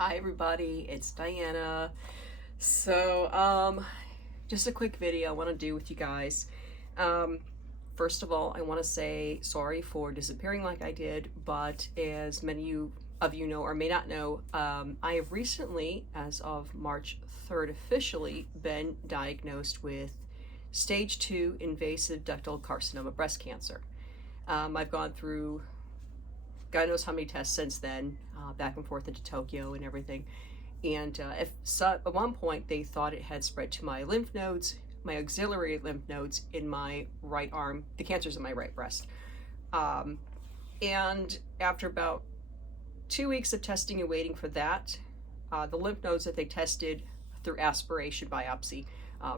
Hi everybody, it's Diana. Just a quick video I want to do with you guys. Um, First of all, I want to say sorry for disappearing like I did, but as many of you know or may not know, I have recently, as of March 3rd, officially been diagnosed with stage 2 invasive ductal carcinoma breast cancer. I've gone through God knows how many tests since then, back and forth into Tokyo and everything. And if so, at one point they thought it had spread to my lymph nodes, my auxiliary lymph nodes in my right arm. The cancer's in my right breast. Um, and after about 2 weeks of testing and waiting for that, the lymph nodes that they tested through aspiration biopsy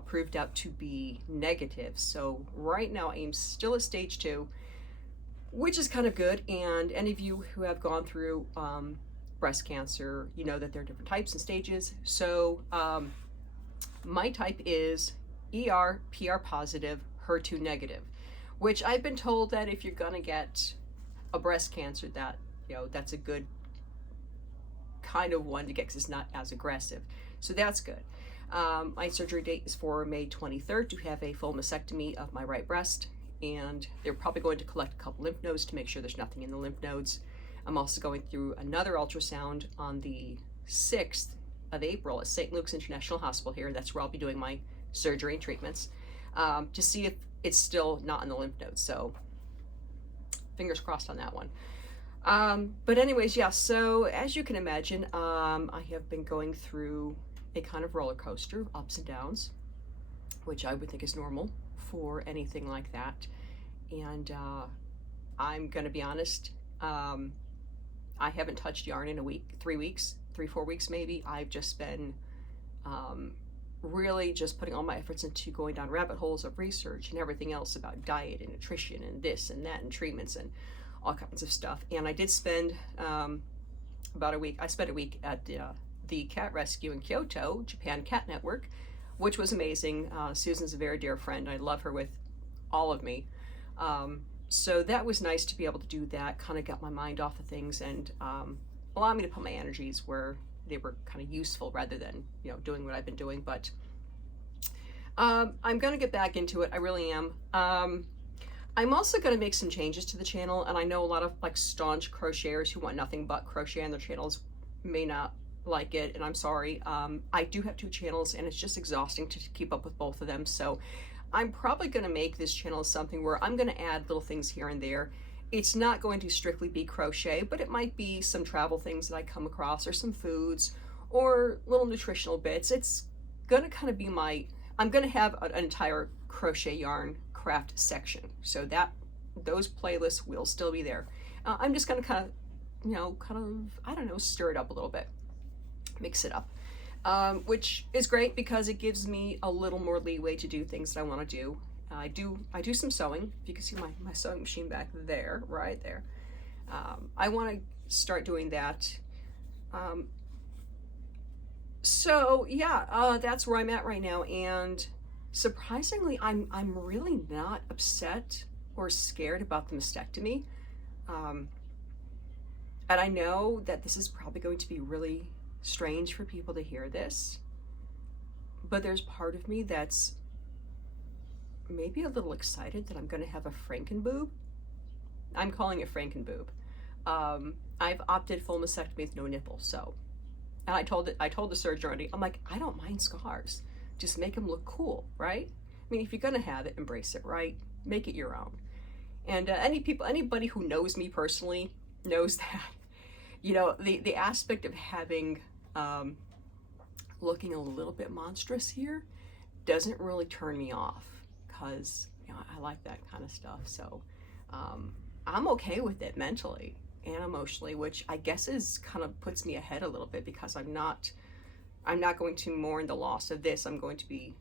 proved out to be negative. So right now I'm still at stage 2, which is kind of good. And any of you who have gone through breast cancer, you know that there are different types and stages. So my type is ER, PR positive, HER2 negative, which I've been told that if you're gonna get a breast cancer, that that's a good kind of one to get because it's not as aggressive. So that's good. My surgery date is for May 23rd to have a full mastectomy of my right breast, and they're probably going to collect a couple lymph nodes to make sure there's nothing in the lymph nodes. I'm also going through another ultrasound on the 6th of April at St. Luke's International Hospital here. That's where I'll be doing my surgery and treatments, to see if it's still not in the lymph nodes. So fingers crossed on that one. But anyways, yeah, so as you can imagine, I have been going through a kind of roller coaster, ups and downs, which I would think is normal for anything like that. And I'm gonna be honest, I haven't touched yarn in a week, 3 weeks, 4 weeks maybe. I've just been really just putting all my efforts into going down rabbit holes of research and everything else about diet and nutrition and this and that and treatments and all kinds of stuff. And I did spend about a week. I spent a week at the cat rescue in Kyoto, Japan Cat Network, which was amazing. Susan's a very dear friend. I love her with all of me. So that was nice to be able to do that, kind of got my mind off of things and allow me to put my energies where they were kind of useful rather than, doing what I've been doing. But I'm going to get back into it. I really am. I'm also going to make some changes to the channel, and I know a lot of like staunch crocheters who want nothing but crochet on their channels may not like it, and I'm sorry. I do have 2 channels, and it's just exhausting to keep up with both of them. So I'm probably going to make this channel something where I'm going to add little things here and there. It's not going to strictly be crochet, but it might be some travel things that I come across, or some foods, or little nutritional bits. It's going to kind of be I'm going to have an entire crochet yarn craft section, so that those playlists will still be there. I'm just going to kind of, I don't know, stir it up a little bit, mix it up. Which is great because it gives me a little more leeway to do things that I want to do. I do some sewing. If you can see my sewing machine back there, right there. I want to start doing that. So yeah, that's where I'm at right now, and surprisingly, I'm really not upset or scared about the mastectomy. And I know that this is probably going to be really strange for people to hear this, but there's part of me that's maybe a little excited that I'm going to have a frankenboob. I'm calling it frankenboob. I've opted full mastectomy with no nipple, so, and I told the surgeon already, I'm like, I don't mind scars, just make them look cool, right? I mean, if you're going to have it, embrace it, right? Make it your own. And anybody who knows me personally knows that, the aspect of having looking a little bit monstrous here doesn't really turn me off, because I like that kind of stuff. So I'm okay with it mentally and emotionally, which I guess is kind of puts me ahead a little bit, because I'm not going to mourn the loss of this. I'm going to be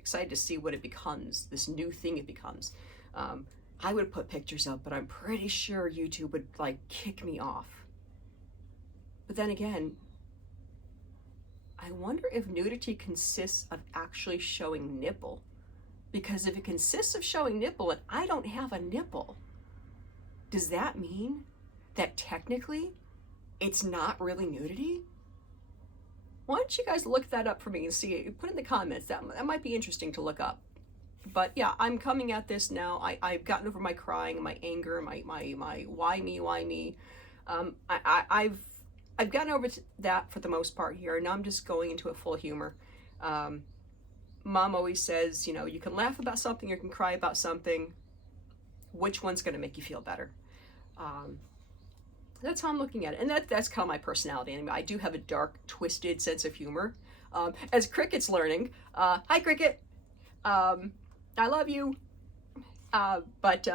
excited to see what it becomes, this new thing it becomes. I would put pictures up, but I'm pretty sure YouTube would like kick me off. But then again, I wonder if nudity consists of actually showing nipple. Because if it consists of showing nipple and I don't have a nipple, does that mean that technically it's not really nudity? Why don't you guys look that up for me and see it? Put in the comments. That might be interesting to look up. But yeah, I'm coming at this now. I've gotten over my crying, my anger, my why me, why me. I've gotten over that for the most part here, and now I'm just going into a full humor. Mom always says, you know, you can laugh about something, you can cry about something. Which one's going to make you feel better? That's how I'm looking at it, and that's kind of my personality. Anyway, I do have a dark, twisted sense of humor. As Cricket's learning, hi Cricket, I love you. But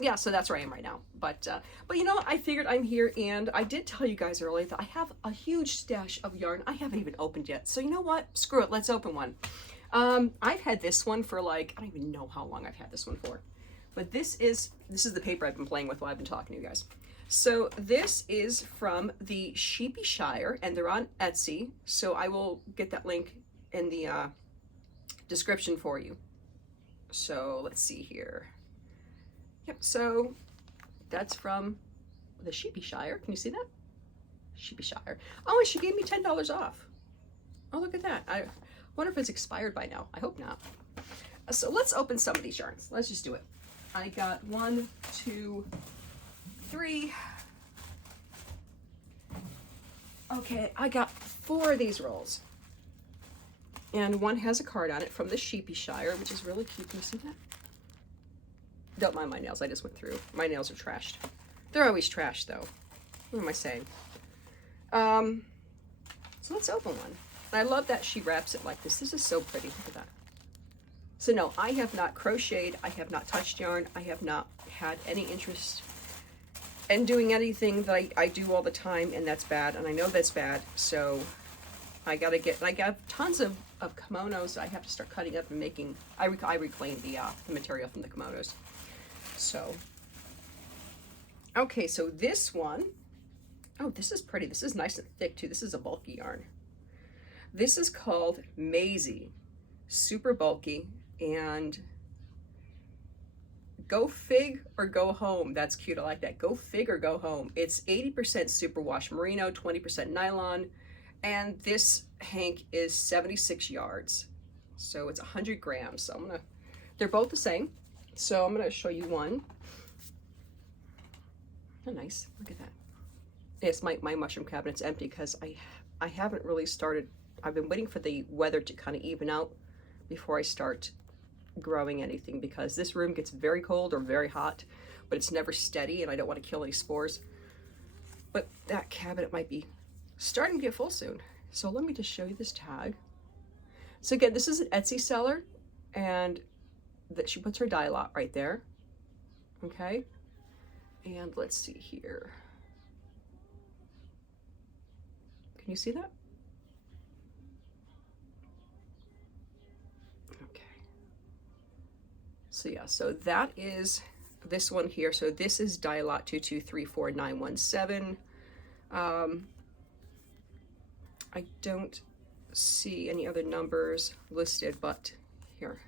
yeah, so that's where I am right now. But you know, I figured I'm here, and I did tell you guys earlier that I have a huge stash of yarn I haven't even opened yet. So you know what? Screw it, let's open one. I've had this one for like, I don't even know how long I've had this one for. But this is the paper I've been playing with while I've been talking to you guys. So this is from the Sheepy Shire, and they're on Etsy. So I will get that link in the description for you. So let's see here. Yep, so that's from the Sheepy Shire. Can you see that? Sheepy Shire. Oh, and she gave me $10 off. Oh, look at that. I wonder if it's expired by now. I hope not. So let's open some of these yarns. Let's just do it. I got 1, 2, 3. Okay, I got 4 of these rolls. And one has a card on it from the Sheepy Shire, which is really cute. Can you see that? Don't mind my nails, I just went through. My nails are trashed. They're always trashed though. What am I saying? So let's open one. And I love that she wraps it like this. This is so pretty, look at that. So no, I have not crocheted, I have not touched yarn, I have not had any interest in doing anything that I do all the time, and that's bad, and I know that's bad, so I gotta get, I got tons of kimonos I have to start cutting up and making. I reclaim the material from the kimonos. So, okay, so this one, oh, this is pretty. This is nice and thick too. This is a bulky yarn. This is called Maisie, super bulky, and go fig or go home. That's cute, I like that. Go fig or go home. It's 80% superwash merino, 20% nylon, and this hank is 76 yards. So it's 100 grams. So they're both the same. So I'm gonna show you one. Oh, nice, look at that. Yes, my mushroom cabinet's empty because I haven't really started. I've been waiting for the weather to kind of even out before I start growing anything, because this room gets very cold or very hot, but it's never steady, and I don't want to kill any spores. But that cabinet might be starting to get full soon. So let me just show you this tag. So again, this is an Etsy seller, and that she puts her dye lot right there. Okay, and let's see here. Can you see that? Okay. So yeah, so that is this one here. So this is dye lot 2234917. I don't see any other numbers listed, but here.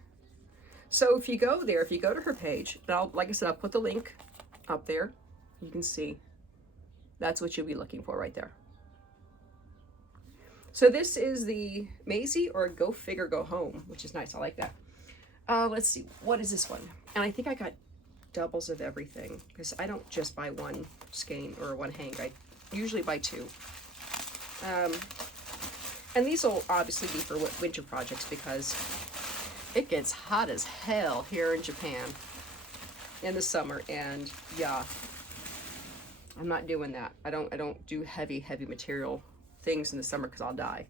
So if you go there, if you go to her page, like I said, I'll put the link up there. You can see that's what you'll be looking for right there. So this is the Maisie or Go Fig or Go Home, which is nice. I like that. Let's see, what is this one? And I think I got doubles of everything because I don't just buy one skein or one hank. I usually buy 2. And these will obviously be for winter projects because it gets hot as hell here in Japan in the summer, and yeah, I'm not doing that. I don't do heavy material things in the summer because I'll die.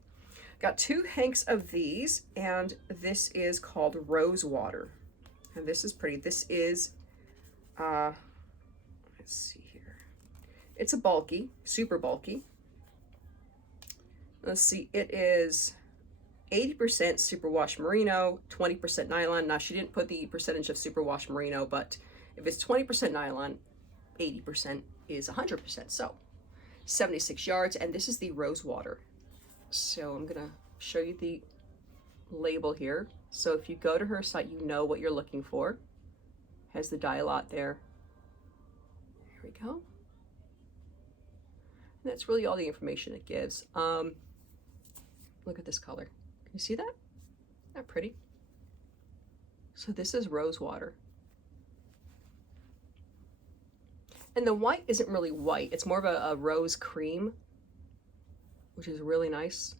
Got 2 hanks of these, and this is called Rose Water, and this is pretty. This is let's see here. It's a bulky, super bulky. Let's see, it is 80% superwash merino, 20% nylon. Now, she didn't put the percentage of superwash merino, but if it's 20% nylon, 80% is 100%. So 76 yards, and this is the Rose Water. So I'm gonna show you the label here. So if you go to her site, you know what you're looking for. Has the dye lot there. Here we go. And that's really all the information it gives. Look at this color. Can you see that? Isn't that pretty? So this is rose water. And the white isn't really white. It's more of a rose cream, which is really nice.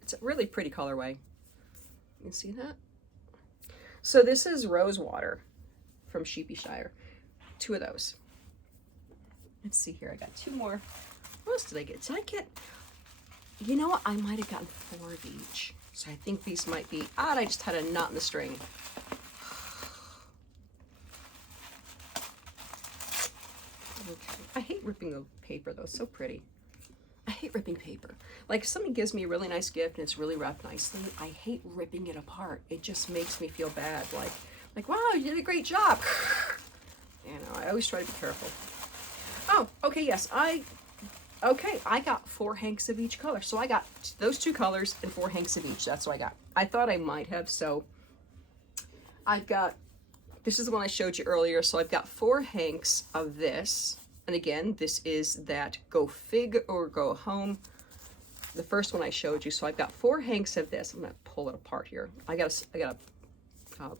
It's a really pretty colorway. You see that? So this is rose water from Sheepyshire. 2 of those. Let's see here. I got 2 more. What else did I get? Did I get... You know what? I might have gotten 4 of each. So I think these might be... I just had a knot in the string. Okay. I hate ripping the paper though. It's so pretty. I hate ripping paper. Like if somebody gives me a really nice gift and it's really wrapped nicely, I hate ripping it apart. It just makes me feel bad. Like wow, you did a great job. You know, I always try to be careful. Oh, okay, yes, I got 4 hanks of each color. So I got those 2 colors and 4 hanks of each. That's what I got. I thought I might have, so I've got, this is the one I showed you earlier. So I've got 4 hanks of this. And again, this is that Go Fig or Go Home. The first one I showed you. So I've got 4 hanks of this. I'm gonna pull it apart here. I gotta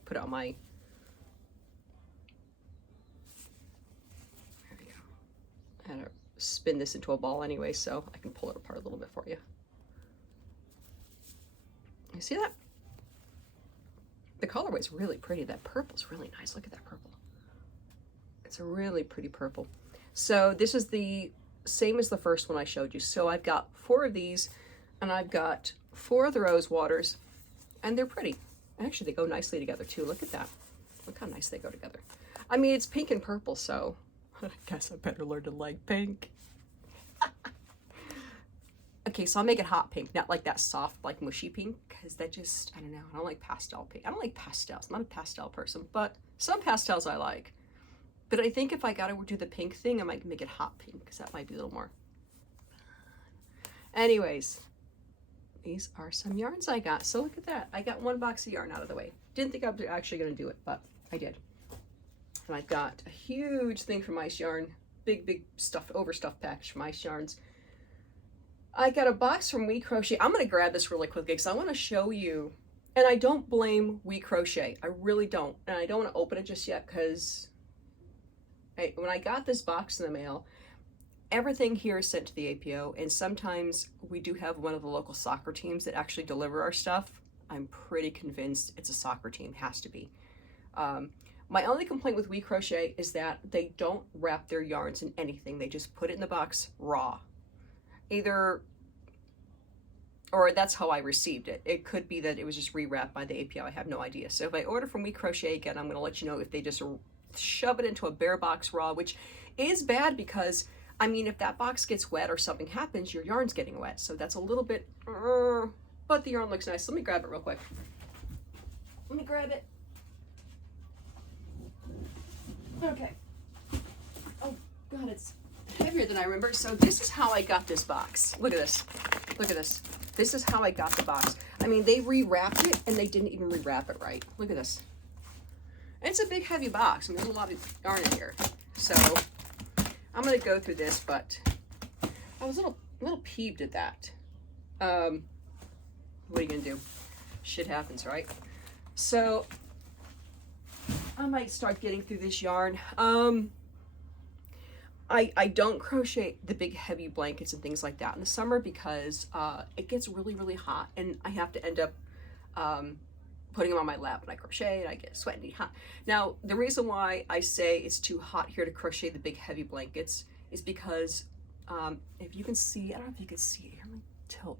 put it on my, there we go. I had to spin this into a ball anyway, so I can pull it apart a little bit for you. You see that? The colorway is really pretty. That purple's really nice. Look at that purple. It's a really pretty purple. So this is the same as the first one I showed you. So I've got 4 of these, and I've got 4 of the rose waters, and they're pretty. Actually, they go nicely together too. Look at that. Look how nice they go together. I mean, it's pink and purple, so I guess I better learn to like pink. Okay, so I'll make it hot pink, not like that soft, like mushy pink, because that just, I don't know, I don't like pastel pink. I don't like pastels. I'm not a pastel person, but some pastels I like. But I think if I gotta do the pink thing, I might make it hot pink, because that might be a little more fun. Anyways, these are some yarns I got. So look at that. I got 1 box of yarn out of the way. Didn't think I was actually gonna do it, but I did. And I've got a huge thing from Ice Yarn, big stuffed, overstuffed package from Ice Yarns. I got a box from We Crochet. I'm gonna grab this really quickly because I wanna show you, and I don't blame We Crochet. I really don't. And I don't wanna open it just yet because when I got this box in the mail, everything here is sent to the APO, and sometimes we do have one of the local soccer teams that actually deliver our stuff. I'm pretty convinced it's a soccer team, has to be. My only complaint with We Crochet is that they don't wrap their yarns in anything. They just put it in the box raw. Either, or that's how I received it. It could be that it was just rewrapped by the APO. I have no idea. So if I order from We Crochet again, I'm going to let you know if they just shove it into a bare box raw, which is bad because, I mean, if that box gets wet or something happens, your yarn's getting wet. So that's a little bit, but the yarn looks nice. Let me grab it real quick. Let me grab it. Okay. Oh, God, it's heavier than I remember. So this is how I got this box. Look at this. Look at this. This is how I got the box. I mean, they rewrapped it and they didn't even rewrap it right. Look at this. It's a big, heavy box. I mean, there's a lot of yarn in here. So I'm going to go through this, but I was a little peeved at that. What are you going to do? Shit happens, right? So I might start getting through this yarn. I don't crochet the big heavy blankets and things like that in the summer because it gets really hot and I have to end up putting them on my lap and I crochet and I get sweaty hot. Now, the reason why I say it's too hot here to crochet the big heavy blankets is because if you can see, I don't know if you can see it here, let me tilt.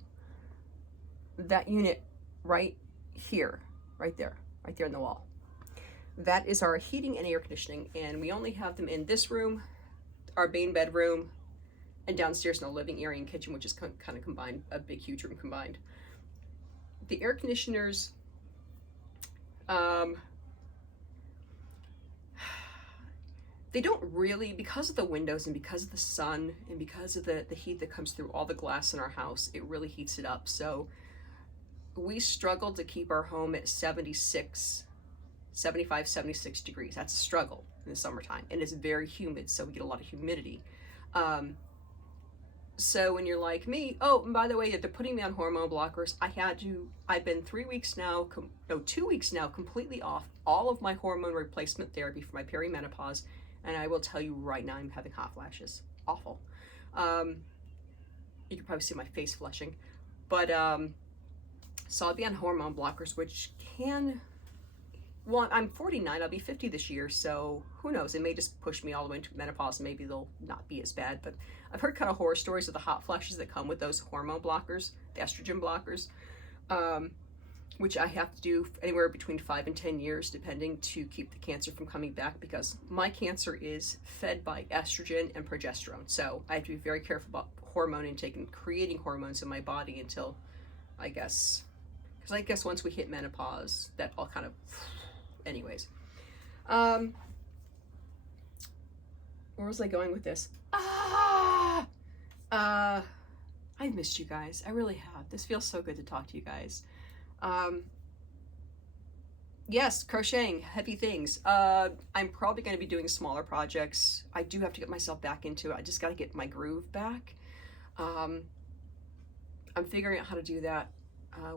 That unit right here, right there in the wall. That is our heating and air conditioning, and we only have them in this room, our main bedroom, and downstairs in the living area and kitchen, which is kind of combined, a big, huge room combined. The air conditioners, they don't really, because of the windows and because of the sun and because of the heat that comes through all the glass in our house, it really heats it up. So we struggle to keep our home at 75, 76 degrees. That's a struggle in the summertime, and it's very humid, so we get a lot of humidity. So when you're like me, oh, and by the way, they're putting me on hormone blockers. I've been 3 weeks now, no, 2 weeks now, completely off all of my hormone replacement therapy for my perimenopause. And I will tell you right now, I'm having hot flashes. Awful. Um, you can probably see my face flushing. But so I'll be on hormone blockers, which can, well, I'm 49, I'll be 50 this year, so who knows? It may just push me all the way into menopause, and maybe they'll not be as bad. But I've heard kind of horror stories of the hot flashes that come with those hormone blockers, the estrogen blockers, which I have to do anywhere between 5 and 10 years, depending, to keep the cancer from coming back, because my cancer is fed by estrogen and progesterone. So I have to be very careful about hormone intake and creating hormones in my body until, I guess, because I guess once we hit menopause, that all kind of, anyways. Where was I going with this? I missed you guys. I really have. This feels so good to talk to you guys. Yes, crocheting, heavy things. I'm probably going to be doing smaller projects. I do have to get myself back into it. I just got to get my groove back. I'm figuring out how to do that.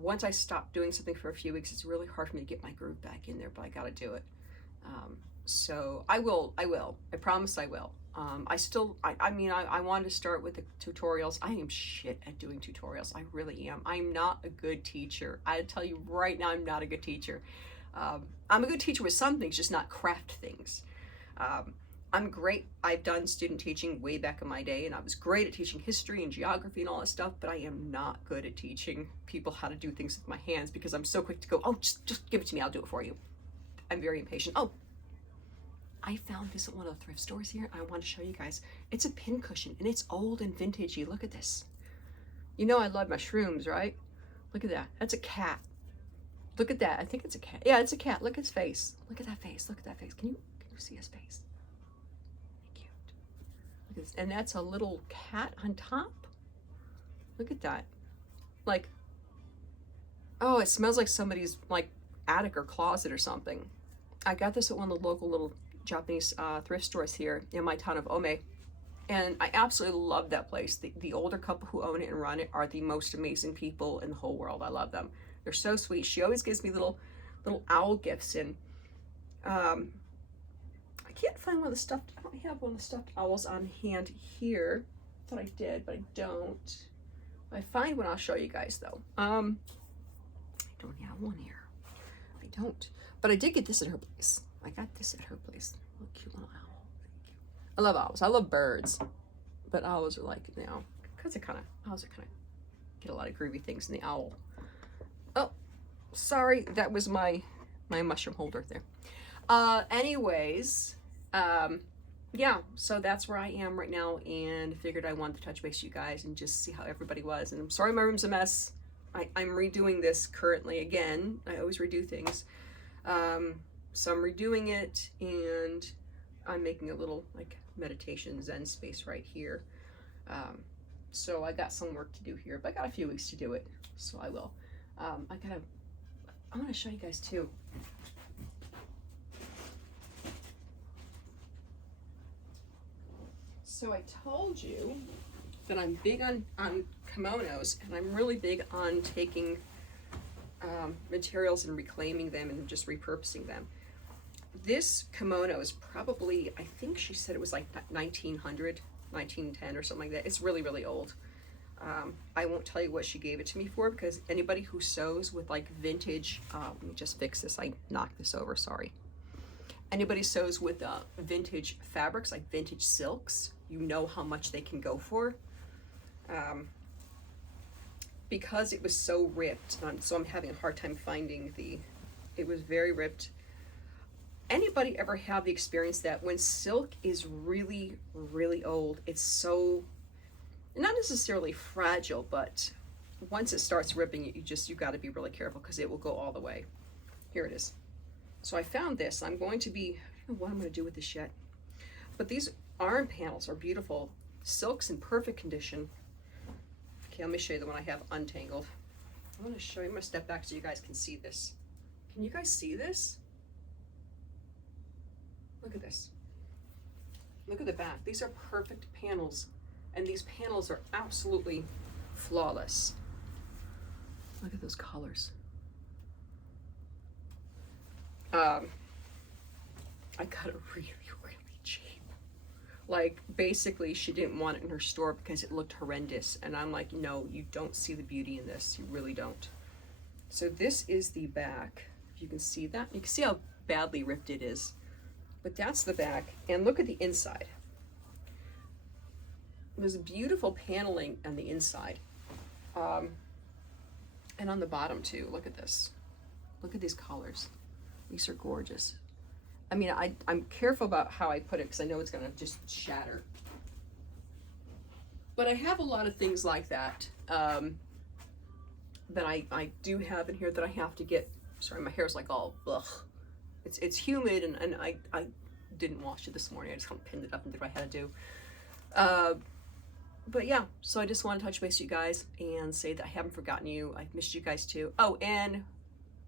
Once I stop doing something for a few weeks, it's really hard for me to get my groove back in there, but I got to do it. So I will. I promise I will. I wanted to start with the tutorials. I am shit at doing tutorials. I really am. I'm not a good teacher. I tell you right now, I'm not a good teacher. I'm a good teacher with some things, just not craft things. I'm great. I've done student teaching way back in my day, and I was great at teaching history and geography and all that stuff, but I am not good at teaching people how to do things with my hands, because I'm so quick to go, oh, just give it to me, I'll do it for you. I'm very impatient. Oh, I found this at one of the thrift stores here. I want to show you guys. It's a pin cushion, and it's old and vintagey. Look at this. You know I love my shrooms, right? Look at that. That's a cat. Look at that. I think it's a cat. Yeah, it's a cat. Look at his face. Look at that face. Look at that face. Can you see his face? Cute. Look at this. And that's a little cat on top. Look at that. Like, oh, it smells like somebody's like attic or closet or something. I got this at one of the local little Japanese thrift stores here in my town of Ome. And I absolutely love that place. The older couple who own it and run it are the most amazing people in the whole world. I love them. They're so sweet. She always gives me little owl gifts, and I can't find one of the stuffed. I don't have one of the stuffed owls on hand here. I thought I did, but I don't. If I find one, I'll show you guys though. I don't have one here. I don't. But I did get this at her place. I got this at her place. Little cute little owl. I love owls. I love birds, but owls are like, you know, because owls are kind of get a lot of groovy things in the owl. Oh, sorry, that was my mushroom holder there. Anyways, yeah, so that's where I am right now, and figured I wanted to touch base with you guys and just see how everybody was. And I'm sorry my room's a mess. I'm redoing this currently again. I always redo things. So I'm redoing it, and I'm making a little like meditation Zen space right here. So I got some work to do here, but I got a few weeks to do it, so I will. I'm gonna show you guys too. So I told you that I'm big on kimonos, and I'm really big on taking materials and reclaiming them and just repurposing them. This kimono is probably, I think she said it was like 1900, 1910 or something like that. It's really, really old. I won't tell you what she gave it to me for, because anybody who sews with like vintage, let me just fix this, I knocked this over, sorry. Anybody sews with vintage fabrics, like vintage silks, you know how much they can go for. Because it was so ripped, so I'm having a hard time finding it was very ripped. Anybody ever have the experience that when silk is really, really old, it's so, not necessarily fragile, but once it starts ripping, you got to be really careful, because it will go all the way. Here it is. So I found this. I'm going to be, I don't know what I'm going to do with this yet, but these arm panels are beautiful. Silk's in perfect condition. Okay, let me show you the one I have untangled. I'm going to show you, I'm going to step back so you guys can see this. Can you guys see this? Look at this. Look at the back. These are perfect panels. And these panels are absolutely flawless. Look at those colors. I got it really, really cheap. Like, basically, she didn't want it in her store because it looked horrendous. And I'm like, no, you don't see the beauty in this. You really don't. So this is the back. If you can see that. You can see how badly ripped it is. But that's the back. And look at the inside. There's beautiful paneling on the inside. And on the bottom too. Look at this. Look at these colors. These are gorgeous. I mean, I'm careful about how I put it because I know it's gonna just shatter. But I have a lot of things like that that I do have in here that I have to get. Sorry, my hair's like all ugh. It's humid and I didn't wash it this morning. I just kind of pinned it up and did what I had to do. But yeah, so I just want to touch base with you guys and say that I haven't forgotten you. I've missed you guys too. Oh, and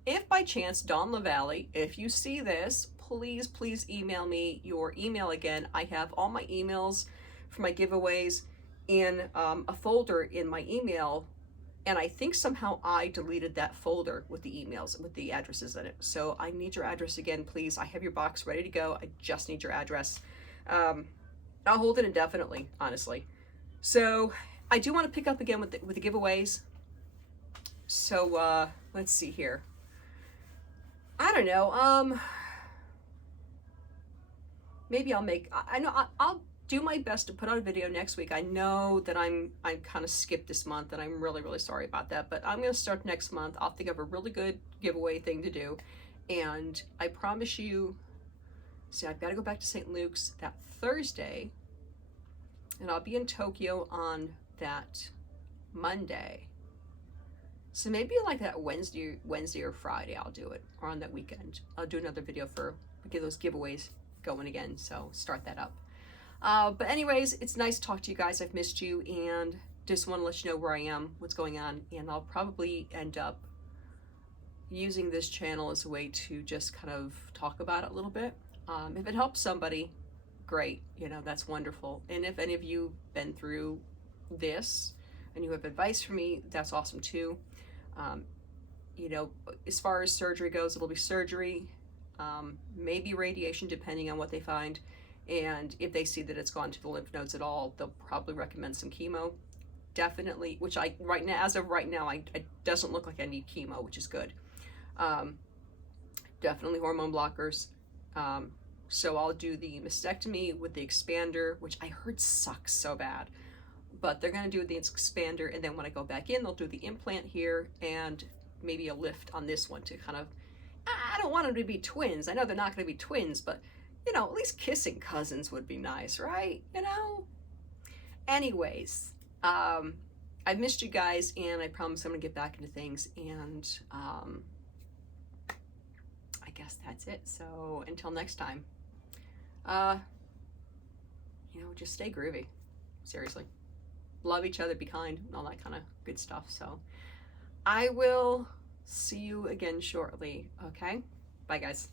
if by chance, Dawn LaValle, if you see this, please email me your email again. I have all my emails for my giveaways in a folder in my email, and I think somehow I deleted that folder with the emails, with the addresses in it. So I need your address again, please. I have your box ready to go. I just need your address. I'll hold it indefinitely, honestly. So I do want to pick up again with the giveaways. So let's see here. I don't know. Maybe I'll make. I know I'll do my best to put out a video next week. I know that I'm kind of skipped this month, and I'm really sorry about that. But I'm gonna start next month. I'll think of a really good giveaway thing to do, and I promise you. See, I've got to go back to St. Luke's that Thursday. And I'll be in Tokyo on that Monday. So maybe like that Wednesday or Friday I'll do it, or on that weekend. I'll do another video for get those giveaways going again, so start that up. But anyways, it's nice to talk to you guys. I've missed you and just want to let you know where I am, what's going on, and I'll probably end up using this channel as a way to just kind of talk about it a little bit. If it helps somebody, great, that's wonderful. And if any of you been through this and you have advice for me, that's awesome too. As far as surgery goes, it'll be surgery, maybe radiation depending on what they find. And if they see that it's gone to the lymph nodes at all, they'll probably recommend some chemo. Definitely, which as of right now, it doesn't look like I need chemo, which is good. Definitely hormone blockers. So I'll do the mastectomy with the expander, which I heard sucks so bad. But they're going to do the expander, and then when I go back in, they'll do the implant here and maybe a lift on this one to kind of, I don't want them to be twins. I know they're not going to be twins, but, at least kissing cousins would be nice, right? Anyways, I've missed you guys, and I promise I'm going to get back into things, and I guess that's it. So until next time. Just stay groovy. Seriously. Love each other, be kind, and all that kind of good stuff. So I will see you again shortly, okay? Bye, guys.